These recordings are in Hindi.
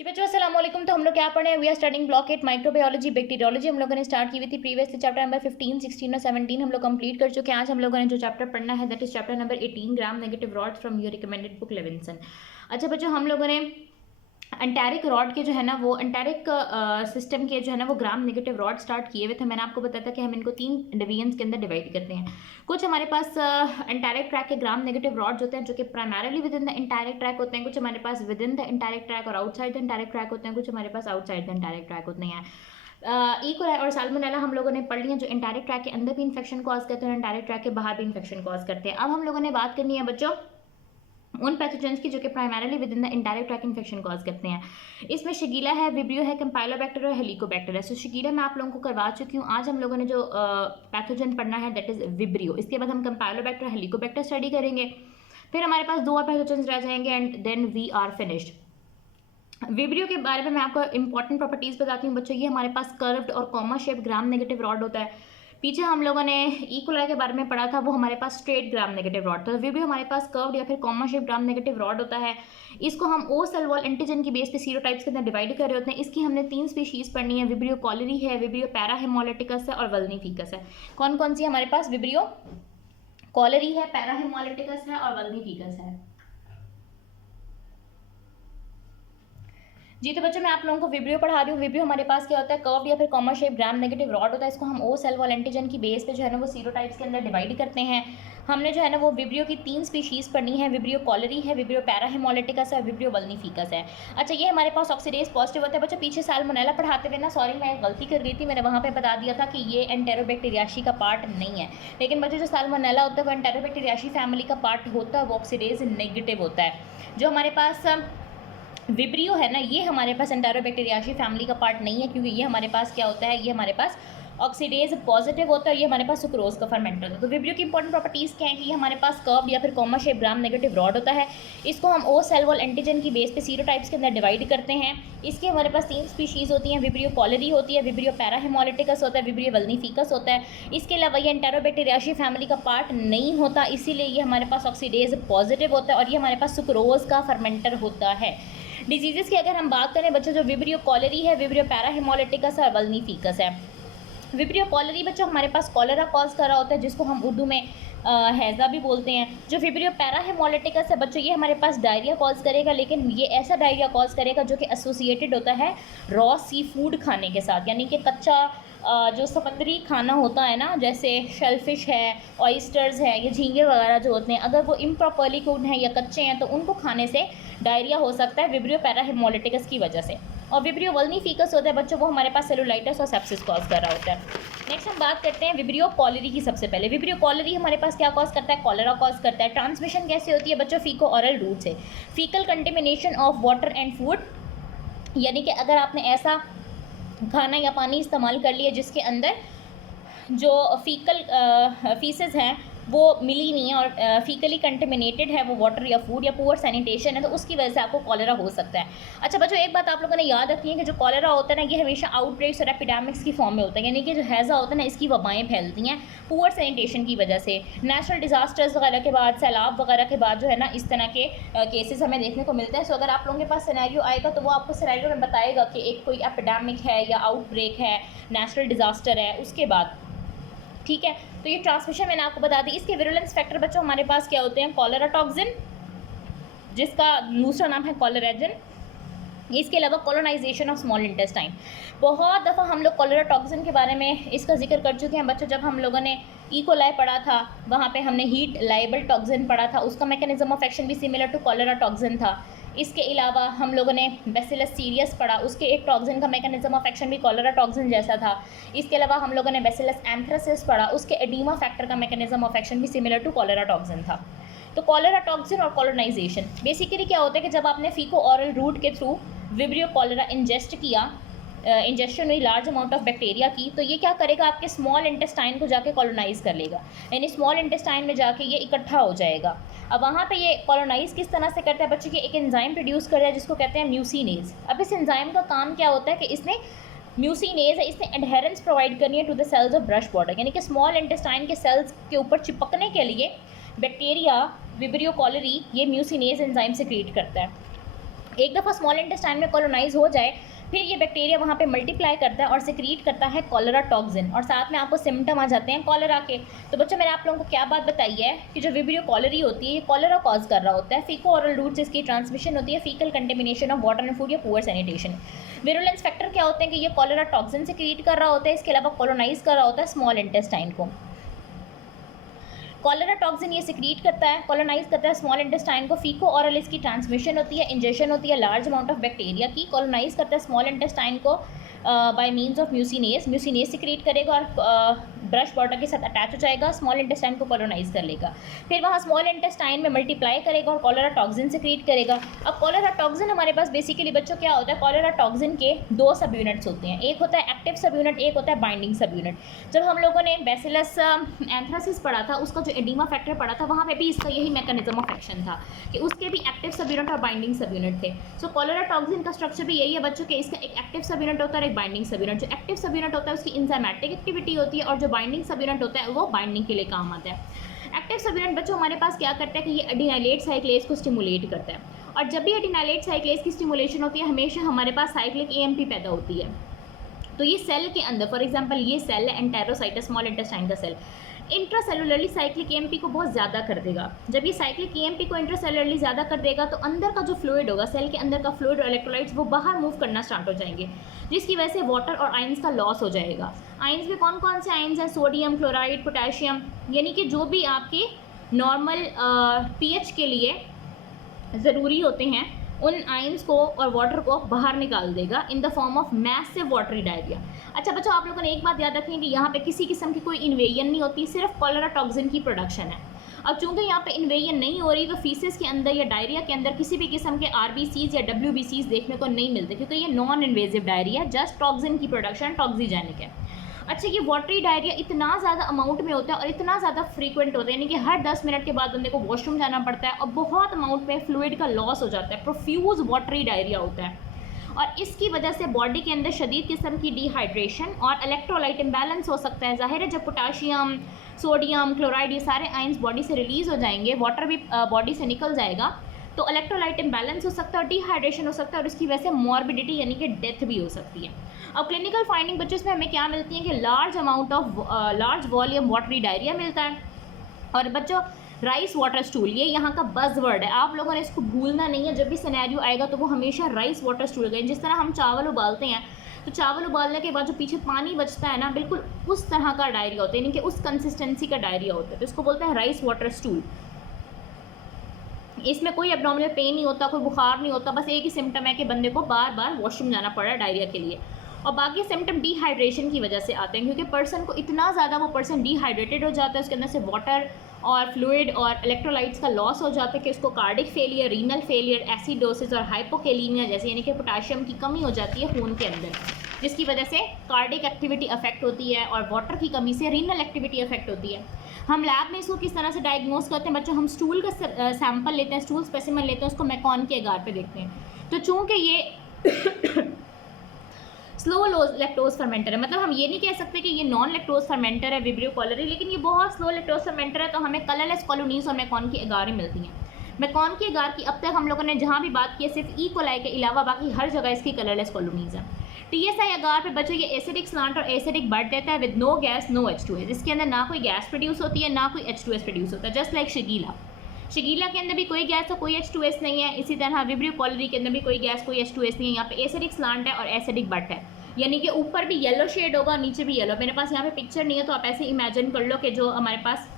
जी बच्चों अस्सलाम वालेकुम। तो हम लोग क्या पढ़ रहे हैं? We are studying block 8 microbiology bacteriology. हम लोगों ने स्टार्ट की हुई थी प्रीवियसली चैप्टर नंबर 15, 16 और 17 हम लोग कंप्लीट कर चुके हैं। आज हम लोगों ने जो चैप्टर पढ़ना है that is chapter number 18 gram negative rod from your recommended book Levinson. अच्छा बच्चों, हम लोगों ने एंटेरिक रॉड के जो है ना वो एंटेरिक सिस्टम के जो है ना वो ग्राम नेगेटिव रॉड स्टार्ट किए हुए थे। मैंने आपको बताया था कि हम इनको 3 डिवीजन्स के अंदर डिवाइड करते हैं। कुछ हमारे पास एंटेरिक ट्रैक के ग्राम नेगेटिव रॉड्स होते हैं जो कि primarily within the enteric tract होते हैं। कुछ हमारे पास within the enteric tract और आउटसाइड द एंटेरिक ट्रैक होते हैं। कुछ हमारे पास आउटसाइड द एंटेरिक ट्रैक होते हैं। इकोलाई और साल्मोनेला हम लोगों ने पढ़ लिया जो एंटेरिक ट्रैक के अंदर भी इन्फेक्शन कॉज करते हैं और एंटेरिक ट्रैक के बाहर भी इन्फेक्शन कॉज करते हैं। अब हम लोगों ने बात करनी है बच्चों उन पैथोजेंस की जो कि primarily within the indirect track infection cause करते हैं। इसमें शिगीला है, विब्रियो है, कैम्पाइलोबैक्टर और हेलिकोबैक्टर है। सो शिगीला मैं आप लोगों को करवा चुकी हूँ। आज हम लोगों ने जो पैथोजन पढ़ना है दैट इज विब्रियो। इसके बाद हम कैम्पाइलोबैक्टर हेलिकोबैक्टर स्टडी करेंगे। फिर हमारे पास 2 और पैथोजेंस रह जाएंगे and then we are finished. Vibrio के बारे में मैं आपको इंपॉर्टेंट प्रॉपर्टीज बताती हूँ बच्चों। ये हमारे पास कर्व्ड और comma shape gram negative rod होता है। पीछे हम लोगों ने इकोलाई के बारे में पढ़ा था, वो हमारे पास स्ट्रेट ग्राम नेगेटिव रॉड था। विब्रियो हमारे पास कर्व्ड या फिर comma shape gram negative rod होता है। इसको हम ओ सेल वॉल एंटीजन की बेस पे सीरोटाइप्स के अंदर डिवाइड कर रहे होते हैं। इसकी हमने 3 स्पीशीज पढ़नी है। विब्रियो कॉलरी है, विब्रियो पैराहेमोलिटिकस है और वल्नीफिकस है। कौन कौन सी हमारे पास? विब्रियो कॉलरी है, पैराहेमोलिटिकस है और वल्नीफिकस है। जी तो बच्चों मैं आप लोगों को विब्रियो पढ़ा रही हूँ। विब्रियो हमारे पास क्या होता है? कर्व या फिर comma shape gram negative rod होता है। इसको हम ओ सेल वॉल एंटीजन की बेस पे जो है ना वो सीरोटाइप्स के अंदर डिवाइड करते हैं। हमने जो है ना वो विब्रियो की 3 स्पीशीज पढ़नी है। विब्रियो कॉलरी है, विब्रियो पैराहेमोलिटिकस है और विब्रियो वल्नीफिकस है। अच्छा, ये हमारे पास ऑक्सीडेज पॉजिटिव होता है। बच्चों पीछे साल्मोनेला पढ़ाते हुए ना सॉरी मैं गलती कर गई थी, मैंने वहाँ पे बता दिया था कि ये एंटेरोबैक्टीरियाशी का पार्ट नहीं है। लेकिन बच्चों जो साल्मोनेला होता है वो एंटेरोबैक्टीरियाशी फैमिली का पार्ट होता है, वो ऑक्सीडेज नेगेटिव होता है। जो हमारे पास विब्रियो है ना ये हमारे पास एंटेरोबैक्टीरियाशी फैमिली का पार्ट नहीं है, क्योंकि ये हमारे पास क्या होता है, ये हमारे पास ऑक्सीडेज पॉजिटिव होता है और ये हमारे पास सुक्रोज का फर्मेंट होता है। तो विब्रियो की इंपॉर्टेंट प्रॉपर्टीज क्या है कि ये हमारे पास कर्व या फिर comma shape gram negative rod होता है। इसको हम ओ सेल वॉल एंटीजन की बेस पे सीरोटाइप्स के अंदर डिवाइड करते हैं। इसके हमारे पास 3 स्पीशीज होती हैं। विब्रियो कॉलरी होती है, विब्रियो पैराहेमोलिटिकस होता है, विब्रियो वल्नीफिकस होता है। इसके अलावा ये एंटेरोबैक्टीरियाशी फैमिली का पार्ट नहीं होता, इसीलिए ये हमारे पास ऑक्सीडेज पॉजिटिव होता है और ये हमारे पास सुक्रोज का फर्मेंटर होता है। डिजीजेस की अगर हम बात करें बच्चों, जो विब्रियो कॉलरी है, विब्रियो पैराहेमोलिटिकस और वल्नीफिकस है। विब्रियो कॉलरी बच्चों हमारे पास कॉलरा कॉज कर रहा होता है जिसको हम उर्दू में हैज़ा भी बोलते हैं। जो विब्रियो पैराहेमोलिटिकस है बच्चों ये हमारे पास डायरिया कॉज करेगा, लेकिन ये ऐसा डायरिया कॉज करेगा जो कि एसोसिएटेड होता है रॉ सी फूड खाने के साथ, यानी कि कच्चा जो समुद्री खाना होता है ना, जैसे शेलफिश है, ऑयस्टर्स है, ये झींगे वगैरह जो होते हैं, अगर वो इम्प्रॉपरली कुक्ड हैं या कच्चे हैं तो उनको खाने से डायरिया हो सकता है विब्रियो पैराहेमोलिटिकस की वजह से। और विब्रियो वल्नीफिकस होता है बच्चों, वो हमारे पास सेलुलाइटिस और सेप्सिस कॉज कर रहा होता है। नेक्स्ट हम बात करते हैं विब्रियो कॉलरी की। सबसे पहले विब्रियो कॉलरी हमारे पास क्या कॉज करता है? कॉलरा कॉज करता है। ट्रांसमिशन कैसे होती है बच्चों? फीको ऑरल रूट से। Faecal contamination of water and food, यानी कि अगर आपने ऐसा खाना या पानी इस्तेमाल कर लिया जिसके अंदर जो फीकल फीसेस हैं वो मिली नहीं है और फीकली कंटेमिनेटेड है वो वाटर या फूड या पुअर सैनिटेशन है, तो उसकी वजह से आपको कॉलरा हो सकता है। अच्छा बच्चों एक बात आप लोगों ने याद रखनी है कि जो कॉलरा होता है ना ये हमेशा आउटब्रेक्स और एपिडेमिक्स की फॉर्म में होता है, यानी कि जो हैज़ा होता है ना इसकी वबाएँ फैलती हैं पुअर सैनिटेशन की वजह से। नेचुरल डिजास्टर्स वगैरह के बाद, सैलाब वगैरह के बाद जो है ना इस तरह के केसेस हमें देखने को मिलते हैं। सो अगर आप लोगों के पास सिनेरियो आएगा तो वो आपको सिनेरियो में बताएगा कि एक कोई एपिडेमिक है या आउटब्रेक है, नेचुरल डिजास्टर है, उसके बाद ठीक है। तो ये ट्रांसमिशन मैंने आपको बता दी। इसके विरुलेंस फैक्टर बच्चों हमारे पास क्या होते हैं? कॉलरा टॉक्सिन, जिसका दूसरा नाम है कॉलरेजन। इसके अलावा कॉलोनाइजेशन ऑफ स्मॉल इंटेस्टाइन। बहुत दफ़ा हम लोग कॉलरा टॉक्सिन के बारे में इसका जिक्र कर चुके हैं बच्चों। जब हम लोगों ने इकोलाई पढ़ा था वहाँ पे हमने हीट लाइबल टॉक्सिन पढ़ा था, उसका मैकेनिज्म ऑफ एक्शन भी सिमिलर टू कॉलरा टॉक्सिन था। इसके अलावा हम लोगों ने बैसिलस सीरियस पढ़ा, उसके एक टॉक्सिन का मैकेनिज्म ऑफ एक्शन भी कॉलरा टॉक्सिन जैसा था। इसके अलावा हम लोगों ने बैसिलस एंथ्रासिस पढ़ा, उसके एडीमा फैक्टर का मैकेनिज्म ऑफ एक्शन भी सिमिलर टू कॉलरा टॉक्सिन था। तो कॉलरा टॉक्सिन और कॉलोनाइजेशन बेसिकली क्या होता है कि जब आपने फीको ऑरल रूट के थ्रू विब्रियो कॉलरा इंजेस्ट किया, इंजेक्शन हुई लार्ज अमाउंट ऑफ बैक्टीरिया की, तो ये क्या करेगा आपके स्मॉल इंटेस्टाइन को जाके कॉलोनाइज कर लेगा, यानी स्मॉल इंटेस्टाइन में जाके ये इकट्ठा हो जाएगा। अब वहाँ पे ये कॉलोनाइज किस तरह से करता है बच्चों? की एक एंजाइम प्रोड्यूस कर रहा है जिसको कहते हैं म्यूसिनेज। अब इस एंजाइम का काम क्या होता है कि इसने म्यूसिनेज है, इसने एडहेरेंस प्रोवाइड करनी है to the cells of brush border, यानी कि स्मॉल इंटेस्टाइन के सेल्स के ऊपर चिपकने के लिए बैक्टीरिया विब्रियो कॉलरी ये म्यूसिनेज एंजाइम से क्रिएट करता है। एक दफ़ा स्मॉल इंटेस्टाइन में कॉलोनाइज हो जाए, फिर ये बैक्टीरिया वहाँ पे मल्टीप्लाई करता है और सिक्रीट करता है कॉलरा टॉक्सिन, और साथ में आपको सिम्टम आ जाते हैं कॉलरा के। तो बच्चों मैंने आप लोगों को क्या बात बताई है कि जो विब्रियो कॉलरी होती है ये कॉलरा कॉज कर रहा होता है। फीको ओरल रूट से इसकी ट्रांसमिशन होती है, faecal contamination of water and food या पुअर सैनिटेशन। विरुलेंस फैक्टर क्या होते हैं कि ये कॉलरा टॉक्सिन से क्रिएट कर रहा होता है, इसके अलावा कॉलोनाइज कर रहा होता है स्मॉल इंटेस्टाइन को। कॉलरा टॉक्सिन ये सिक्रीट करता है, कॉलोनाइज करता है स्मॉल इंटेस्टाइन को। फीको ओरल इसकी ट्रांसमिशन होती है, इंजेक्शन होती है लार्ज अमाउंट ऑफ बैक्टीरिया की। कॉलोनाइज करता है स्मॉल इंटेस्टाइन को बाय मीन्स ऑफ म्यूसिनेस, म्यूसिनेस सिक्रीट करेगा और ब्रश वाटर के साथ अटैच हो जाएगा, स्मॉल इंटेस्टाइन को कॉलोनाइज कर लेगा। फिर वहाँ स्मॉल इंटेस्टाइन में मल्टीप्लाई करेगा और कॉलरा टॉक्सिन सिक्रीट करेगा। अब कॉलरा टॉक्सिन हमारे पास बेसिकली बच्चों क्या होता है, कॉलरा टॉक्सिन के दो सब यूनिट्स होते हैं, एक होता है एक्टिव सब यूनिट, एक होता है बाइंडिंग सब यूनिट। जब हम लोगों ने बैसिलस एंथ्रासिस पढ़ा था, उसका जो एडिमा फैक्टर पढ़ा था, वहाँ पे भी इसका यही मैकेनिज्म ऑफ एक्शन था कि उसके भी एक्टिव सब यूनिट और बाइंडिंग सब यूनिट थे। सो कॉलरा टॉक्सिन का स्ट्रक्चर भी यही है बच्चों के, इसका एक एक्टिव सब यूनिट होता है और एक बाइंडिंग सब यूनिट। जो एक्टिव सब यूनिट होता है उसकी इंजाइमेटिक एक्टिविटी होती है और जो बाइंडिंग सब यूनिट होता है वो बाइंडिंग के लिए काम आता है। एक्टिव सब यूनिट बच्चों हमारे पास क्या करता है कि ये एडिनाइलेट साइक्लेज को स्टिमुलेट करता है, और जब भी एडिनाइलेट साइक्लेज की स्टिमुलेशन होती है हमेशा हमारे पास साइक्लिक एएमपी पैदा होती है। तो ये सेल के अंदर, फॉर एग्जांपल ये सेल है एंटेरोसाइटस स्मॉल इंटेस्टाइन का सेल, इंट्रासेलुलरली साइक्लिक एएमपी को बहुत ज़्यादा कर देगा। जब ये साइक्लिक एएमपी को इंट्रासेलुलरली ज़्यादा कर देगा तो अंदर का जो फ्लूइड होगा, सेल के अंदर का फ्लूइड और इलेक्ट्रोलाइट्स वो बाहर मूव करना स्टार्ट हो जाएंगे, जिसकी वजह से वाटर और आयंस का लॉस हो जाएगा। आयंस में कौन कौन से आयंस हैं, सोडियम, क्लोराइड, पोटेशियम, यानी कि जो भी आपके नॉर्मल पीएच के लिए ज़रूरी होते हैं उन आयंस को और वाटर को बाहर निकाल देगा in the form of massive watery diarrhoea. अच्छा बच्चों आप लोगों ने एक बात याद रखनी है कि यहाँ पे किसी किस्म की कोई इन्वेजन नहीं होती, सिर्फ कॉलरा टॉक्सिन की प्रोडक्शन है। अब चूंकि यहाँ पे इन्वेजन नहीं हो रही तो फीसेस के अंदर या डायरिया के अंदर किसी भी किस्म के आरबीसीज या डब्ल्यूबीसीज देखने को नहीं मिलते, क्योंकि ये non invasive diarrhoea, just toxin की प्रोडक्शन टॉक्सिजेनिक है। अच्छा ये वाटरी डायरिया इतना ज़्यादा अमाउंट में होता है और इतना ज़्यादा फ्रीक्वेंट होता है, यानी कि हर 10 मिनट के बाद बंदे को वॉशरूम जाना पड़ता है और बहुत अमाउंट में फ्लूइड का लॉस हो जाता है, प्रोफ्यूज वाटरी डायरिया होता है। और इसकी वजह से बॉडी के अंदर शदीद किस्म की डिहाइड्रेशन और इलेक्ट्रोलाइट इम्बैलेंस हो सकता है। ज़ाहिर है जब पोटाशियम, सोडियम, क्लोराइड ये सारे आयंस बॉडी से रिलीज़ हो जाएंगे, वाटर भी बॉडी से निकल जाएगा, तो इलेक्ट्रोलाइट इम्बैलेंस हो सकता है और डिहाइड्रेशन हो सकता है और उसकी वजह से मॉर्बिडिटी यानी कि डेथ भी हो सकती है। अब क्लिनिकल फाइंडिंग बच्चों इसमें हमें क्या मिलती है कि लार्ज वॉल्यूम वाटरी डायरिया मिलता है। और बच्चों राइस वाटर स्टूल ये यहाँ का बज़ वर्ड है, आप लोगों ने इसको भूलना नहीं है। जब भी सिनेरियो आएगा तो वो हमेशा राइस वाटर स्टूल गए। जिस तरह हम चावल उबालते हैं तो चावल उबालने के बाद जो पीछे पानी बचता है ना, बिल्कुल उस तरह का डायरिया होता है, यानी कि उस कंसिस्टेंसी का डायरिया होता है, तो इसको बोलते हैं राइस वाटर स्टूल। इसमें कोई एब्डोमिनल पेन नहीं होता, कोई बुखार नहीं होता, बस एक ही सिम्टम है कि बंदे को बार बार वॉशरूम जाना पड़ रहा है डायरिया के लिए। और बाकी सिम्टम डिहाइड्रेशन की वजह से आते हैं, क्योंकि पर्सन को इतना ज़्यादा वो पर्सन डिहाइड्रेटेड हो जाता है, उसके अंदर से वाटर और फ्लूइड और इलेक्ट्रोलाइट्स का लॉस हो जाता है कि उसको cardiac failure, renal failure, acidosis और हाइपोकेलीमिया जैसे यानी कि पोटाशियम की कमी हो जाती है खून के अंदर, जिसकी वजह से कार्डिक एक्टिविटी अफेक्ट होती है और वाटर की कमी से रीनल एक्टिविटी अफेक्ट होती है। हम लैब में इसको किस तरह से डायग्नोस करते हैं बच्चों, हम स्टूल का सैंपल लेते हैं, स्टूल स्पेसिमेन लेते हैं, उसको मैकॉन के आगार पे देखते हैं। तो चूँकि ये स्लो लैक्टोज फर्मेंटर है, मतलब हम ये नहीं कह सकते कि ये नॉन लैक्टोज फर्मेंटर है विब्रियो कॉलरी, लेकिन ये बहुत स्लो लैक्टोज फर्मेंटर है, तो हमें कलरलेस कॉलोनीज और मैकॉन की एगारें मिलती हैं। मैकॉन की एगार की अब तक हम लोगों ने जहाँ भी बात की है सिर्फ ई कोलाई के अलावा बाकी हर जगह इसकी कलरलेस कॉलोनीज है। टीएसआई अगार पे बच्चों ये एसिडिक स्लांट और एसिडिक बट देता है with no gas no H2S। इसके अंदर ना कोई गैस प्रोड्यूस होती है ना कोई H2S प्रोड्यूस होता है, जस्ट लाइक शिगीला के अंदर भी कोई गैस और कोई H2S नहीं है। इसी तरह विब्रियो कॉलरी के अंदर भी कोई गैस कोई H2S नहीं है। यहाँ पे एसिडिक स्लांट है और एसिडिक बट है, यानी कि ऊपर भी येलो शेड होगा नीचे भी येलो। मेरे पास यहाँ पे पिक्चर नहीं है तो आप ऐसे इमेजिन कर लो कि जो हमारे पास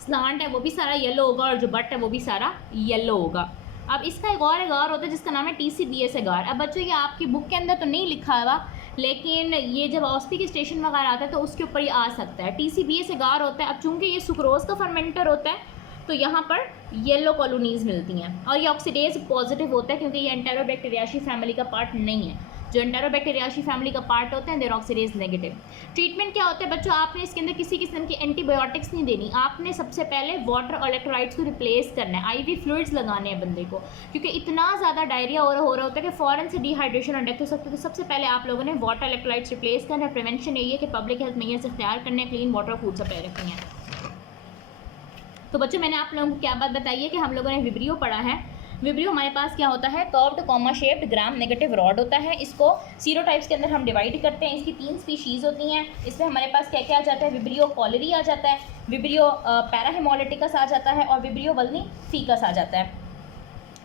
स्लांट है वो भी सारा येलो होगा और जो बट है वो भी सारा येलो होगा। अब इसका एक और एगार होता है जिसका नाम है TCBS एगार। अब बच्चों ये आपकी बुक के अंदर तो नहीं लिखा हुआ, लेकिन ये जब ऑस्पी की स्टेशन वगैरह आता है तो उसके ऊपर ये आ सकता है। TCBS एगार होता है। अब चूँकि ये सुक्रोज का फर्मेंटर होता है तो यहाँ पर येलो कॉलोनीज मिलती हैं और ये ऑक्सीडेज पॉजिटिव होता है क्योंकि ये एंटेरोबैक्टीरियाशी फैमिली का पार्ट नहीं है। जो एंटेरोबैक्टीरियाशी फैमिली का पार्ट होते हैं देर ऑक्सीडेज नेगेटिव। ट्रीटमेंट क्या होता है बच्चों, आपने इसके अंदर किसी किस्म की एंटीबायोटिक्स नहीं देनी, आपने सबसे पहले वाटर और इलेक्ट्रोलाइट्स को रिप्लेस करना है, IV फ्लूइड्स लगाने हैं बंदे को, क्योंकि इतना ज़्यादा डायरिया हो रहा होता है कि फ़ौरन से डिहाइड्रेशन और डेथ हो सकती है। तो सबसे पहले आप लोगों ने वाटर इलेक्ट्रोलाइट्स रिप्लेस करना है। प्रिवेंशन यही है कि पब्लिक हेल्थ मेजर्स इख्तियार करने हैं, क्लीन वाटर फूड सप्लाई रखनी है। तो बच्चों मैंने आप लोगों को क्या बात बताई है कि हम लोगों ने विब्रियो पढ़ा है। विब्रियो हमारे पास क्या होता है, curved comma shaped gram negative rod होता है। इसको सीरोटाइप्स के अंदर हम डिवाइड करते हैं। इसकी 3 स्पीशीज़ होती हैं। इसमें हमारे पास क्या क्या आ जाता है, विब्रियो कॉलरी आ जाता है, विब्रियो पैराहेमोलिटिकस आ जाता है और विब्रियो वल्निफिकस आ जाता है।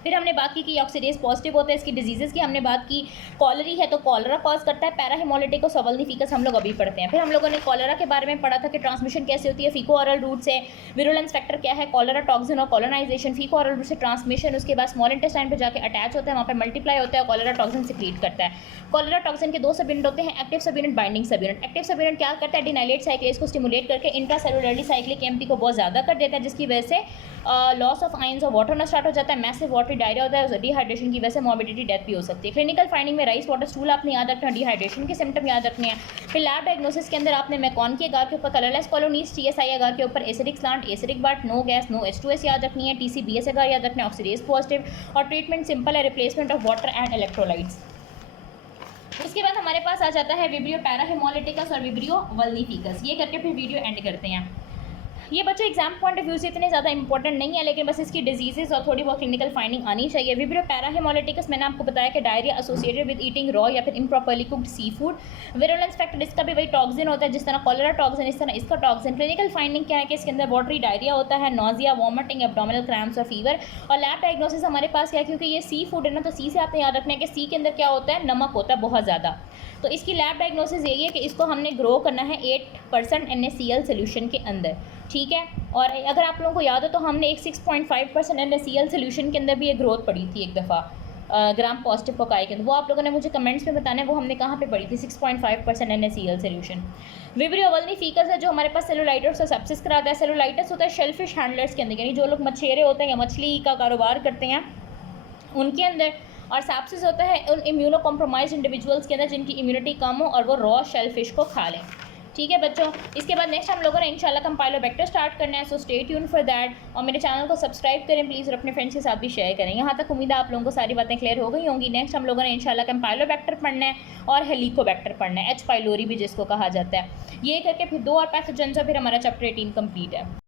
फिर हमने बात की कि ऑक्सीडेज पॉजिटिव होता है। इसकी डिजीज़ की हमने बात की, कॉलरी है तो कॉलरा कॉज करता है, पैराहेमोलिटिकस और वल्निफिकस हम लोग अभी पढ़ते हैं। फिर हम लोगों ने कॉलरा के बारे में पढ़ा था कि ट्रांसमिशन कैसे होती है, फीको ऑरल रूट से। विरुलेंस फैक्टर क्या है, कॉलरा टॉक्सिन और कॉलोनाइजेशन। फीको ऑरल रूट से ट्रांसमिशन, उसके बाद स्मॉल इंटेस्टाइन पर जाकर अटैच होता है, वहाँ पर मल्टीप्लाई होता है, कॉलरा टॉक्सिन सिक्रीट करता है। कॉलरा टॉक्सिन के 2 सब यूनिट होते हैं, एक्टिव सब यूनिट, बाइंडिंग सब यूनिट। एक्टिव सब यूनिट क्या करता है, डिनाइलेट साइक्लेज को स्टिमुलेट करके इंट्रासेलुलरली साइक्लिक एमपी को बहुत ज़्यादा कर देता है, जिसकी वजह से लॉस ऑफ आयंस और वाटर ना स्टार्ट हो जाता है, मैसिव वाटरी डायरिया होता है, डिहाइड्रेशन की वजह से मॉर्बिडिटी डेथ भी हो सकती है। क्लिनिकल फाइंडिंग में राइस वाटर स्टूल आपने याद रखना, डिहाइड्रेशन के सिम्टम याद रखने हैं। फिर लैब डायग्नोसिस के अंदर आपने मैकॉन के अगार के ऊपर कलरलेस कॉलोनीज, टीएसआई अगार के ऊपर एसिडिक स्लांट, एसिडिक बाट, नो गैस, नो H2S याद रखनी है, TCBS अगार याद रखना है, ऑक्सीडेज पॉजिटिव, और ट्रीटमेंट सिंपल है, replacement of water and electrolytes. उसके बाद हमारे पास आ जाता है विब्रियो पैराहेमोलिटिकस और विब्रियो वल्निफिकस। ये करके फिर वीडियो एंड करते हैं। ये बच्चों एग्जाम पॉइंट ऑफ व्यू से इतने ज़्यादा इंपॉर्टेंट नहीं है, लेकिन बस इसकी डिजीजेस और थोड़ी बहुत क्लिनिकल फाइंडिंग आनी चाहिए। विब्रियो पैराहेमोलिटिकस मैंने आपको बताया कि diarrhoea associated with eating raw या फिर improperly cooked sea food. Virulence factor इसका भी वही टॉक्सिन होता है, जिस तरह कॉलरा टॉक्सिन इस तरह इसका टॉक्सिन। क्लिनिकल फाइंडिंग क्या है कि इसके अंदर वाटरी डायरिया होता है, नॉजिया, वॉमिटिंग, एब्डोमिनल क्रैम्प्स और फीवर। और लैब डायग्नोसिस हमारे पास क्या है, क्योंकि ये सी फूड है ना, तो सी से आपने याद रखना है कि सी के अंदर क्या होता है, नमक होता है बहुत ज़्यादा। तो इसकी लैब डायग्नोसिस यही है कि इसको हमने ग्रो करना है 8% NaCl सोल्यूशन के अंदर, ठीक है। और अगर आप लोगों को याद हो तो हमने एक 6.5% NaCl सोल्यूशन के अंदर भी ये ग्रोथ पढ़ी थी एक दफ़ा ग्राम पॉजिटिव कोकाई के अंदर। वो आप लोगों ने मुझे कमेंट्स में बताना है वो हमने कहाँ पे पढ़ी थी, 6.5% NaCl सोल्यूशन। विब्रियो वल्निफिकस है जो हमारे पास सेलुलाइटिस और सेप्सिस कराता है। सेलुलाइटिस होता है शेलफिश हैंडलर्स के अंदर, यानी जो लोग मछेरे होते हैं या मछली का कारोबार करते हैं उनके अंदर। और सेप्सिस होता है उन इम्यूनो कॉम्प्रोमाइज इंडिविजुअल्स के अंदर जिनकी इम्यूनिटी कम हो और वो रॉ शेलफिश को खा लें, ठीक है बच्चों। इसके बाद नेक्स्ट हम लोगों ने इंशाल्लाह कंपाइलोबैक्टर स्टार्ट करना है, so stay tune for that. और मेरे चैनल को सब्सक्राइब करें प्लीज़ और अपने फ्रेंड्स के साथ भी शेयर करें। यहाँ तक उम्मीद है आप लोगों को सारी बातें क्लियर हो गई होंगी। नेक्स्ट हम लोगों ने इंशाल्लाह कंपाइलोबैक्टर पढ़ना है और हेलिकोबैक्टर पढ़ना है, H. पाइलोरी भी जिसको कहा जाता है। ये करके फिर 2 और पैथोजेंस और फिर हमारा चैप्टर 18 कंप्लीट है।